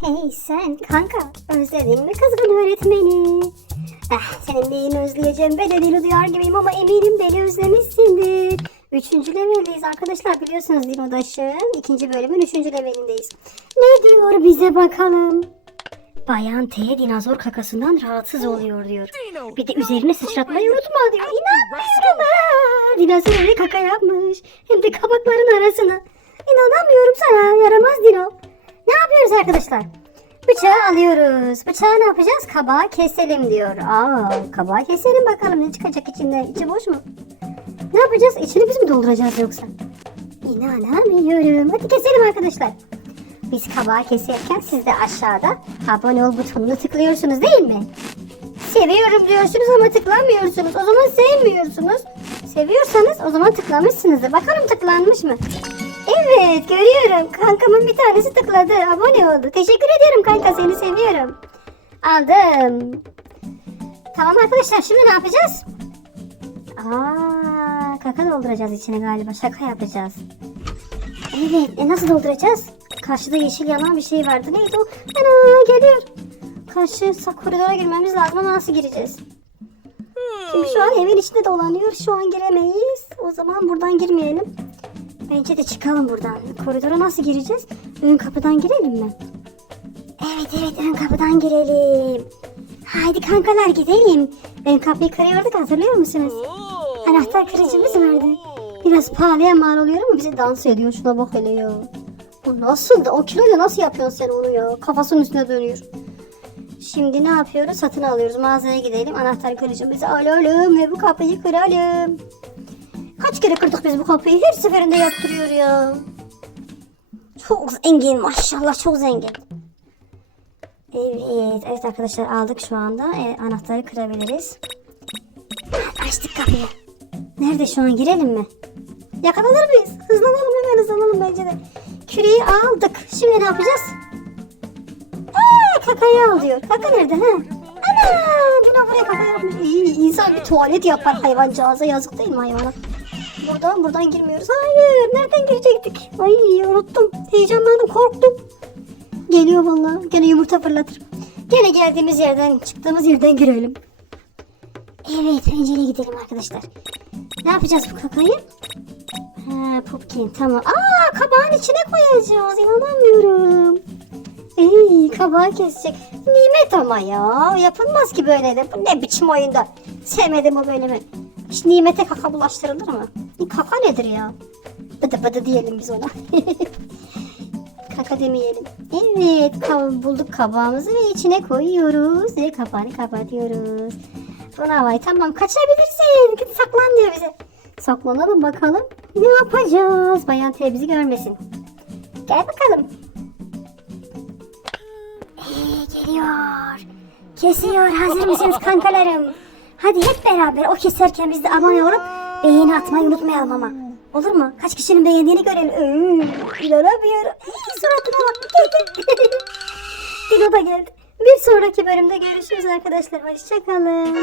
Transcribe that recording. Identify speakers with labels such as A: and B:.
A: Hey sen kanka özledin mi kızgın öğretmeni? Eh, senin neyini özleyeceğim bedeniyle duyar gibiyim ama eminim beni özlemişsindir. Üçüncü leveldeyiz arkadaşlar biliyorsunuz Dinodaş'ın ikinci bölümün üçüncü levelindeyiz. Ne diyor bize bakalım? Bayan T dinozor kakasından rahatsız oluyor diyor. Bir de üzerine sıçratmayı unutma diyor. İnanmıyorum ha. Dinozor öyle kaka yapmış. Hem de kabakların arasına. İnanamıyorum arkadaşlar? Bıçağı alıyoruz. Bıçağı ne yapacağız? Kabağı keselim diyor. Aa, kabağı keselim bakalım ne çıkacak içinden. İçi boş mu? Ne yapacağız? İçini biz mi dolduracağız yoksa? İnanamıyorum. Hadi keselim arkadaşlar. Biz kabağı keserken siz de aşağıda abone ol butonuna tıklıyorsunuz değil mi? Seviyorum diyorsunuz ama tıklamıyorsunuz. O zaman sevmiyorsunuz. Seviyorsanız o zaman tıklamışsınızdır. Bakalım tıklanmış mı? Evet görüyorum. Kankamın bir tanesi tıkladı. Abone oldu. Teşekkür ediyorum kanka seni seviyorum. Aldım. Tamam arkadaşlar şimdi ne yapacağız? Aa, kaka dolduracağız içine galiba. Şaka yapacağız. Evet. E nasıl dolduracağız? Karşıda yeşil yanan bir şey vardı. Neydi o? Ana geliyor. Karşı koridora girmemiz lazım ama nasıl gireceğiz? Şimdi şu an evin içinde dolanıyor. Şu an giremeyiz. O zaman buradan girmeyelim. Bence de çıkalım buradan. Koridora nasıl gireceğiz? Ön kapıdan girelim mi? Evet evet ön kapıdan girelim. Haydi kankalar gidelim. Ön kapıyı kırıyorduk hatırlıyor musunuz? Anahtar kırıcımız vardı. Biraz pahalıya mal oluyor ama bize dans ediyor. Şuna bak hele ya. Bu nasıl o kiloyla nasıl yapıyorsun sen onu ya? Kafasının üstüne dönüyor. Şimdi ne yapıyoruz? Satın alıyoruz. Mağazaya gidelim. Anahtar kırıcımızı alalım ve bu kapıyı kıralım. Kaç kere kırdık biz bu kapıyı? Her seferinde yaptırıyor ya. Çok zengin maşallah çok zengin. Evet, evet arkadaşlar aldık şu anda. E, anahtarı kırabiliriz. Açtık kapıyı. Nerede şu an girelim mi? Yakalanır mıyız? Hızlanalım hemen hızlanalım bence de. Küreği aldık. Şimdi ne yapacağız? Aa, kakayı al. Kaka nerede ha? Ana! Dino buraya kaka yapmış. İyi, insan bir tuvalet yapar hayvancağıza. Yazık değil mi hayvana? Buradan buradan girmiyoruz. Hayır. Nereden girecektik? Ay unuttum. Heyecanlandım korktum. Geliyor vallahi. Gene yumurta fırlatır. Gene geldiğimiz yerden çıktığımız yerden girelim. Evet pencereye gidelim arkadaşlar. Ne yapacağız bu kakayı? Ha pupkin tamam. Aa kabağın içine koyacağız. İnanamıyorum. Ey kabağı kesecek. Nimet ama ya. Yapılmaz ki böyle de. Bu ne biçim oyunda. Sevmedim o bölümü. Hiç nimete kaka bulaştırılır mı? Kaka nedir ya? Bıdı bıdı diyelim biz ona. kaka demeyelim. Evet kav- bulduk kabağımızı ve içine koyuyoruz. Ve kapağını kapatıyoruz. Bravo tamam kaçabilirsin. Git saklan diyor bize. Saklanalım bakalım. Ne yapacağız? Bayan T bizi görmesin. Gel bakalım. Ee, geliyor. Kesiyor. Hazır mısınız kankalarım? Hadi hep beraber o keserken biz de abone olup beğeni atmayı unutmayalım ama. Olur mu? Kaç kişinin beğendiğini görelim. Ee, inanamıyorum. Suratına bak. Dino da geldi. Bir sonraki bölümde görüşürüz arkadaşlar. Hoşçakalın.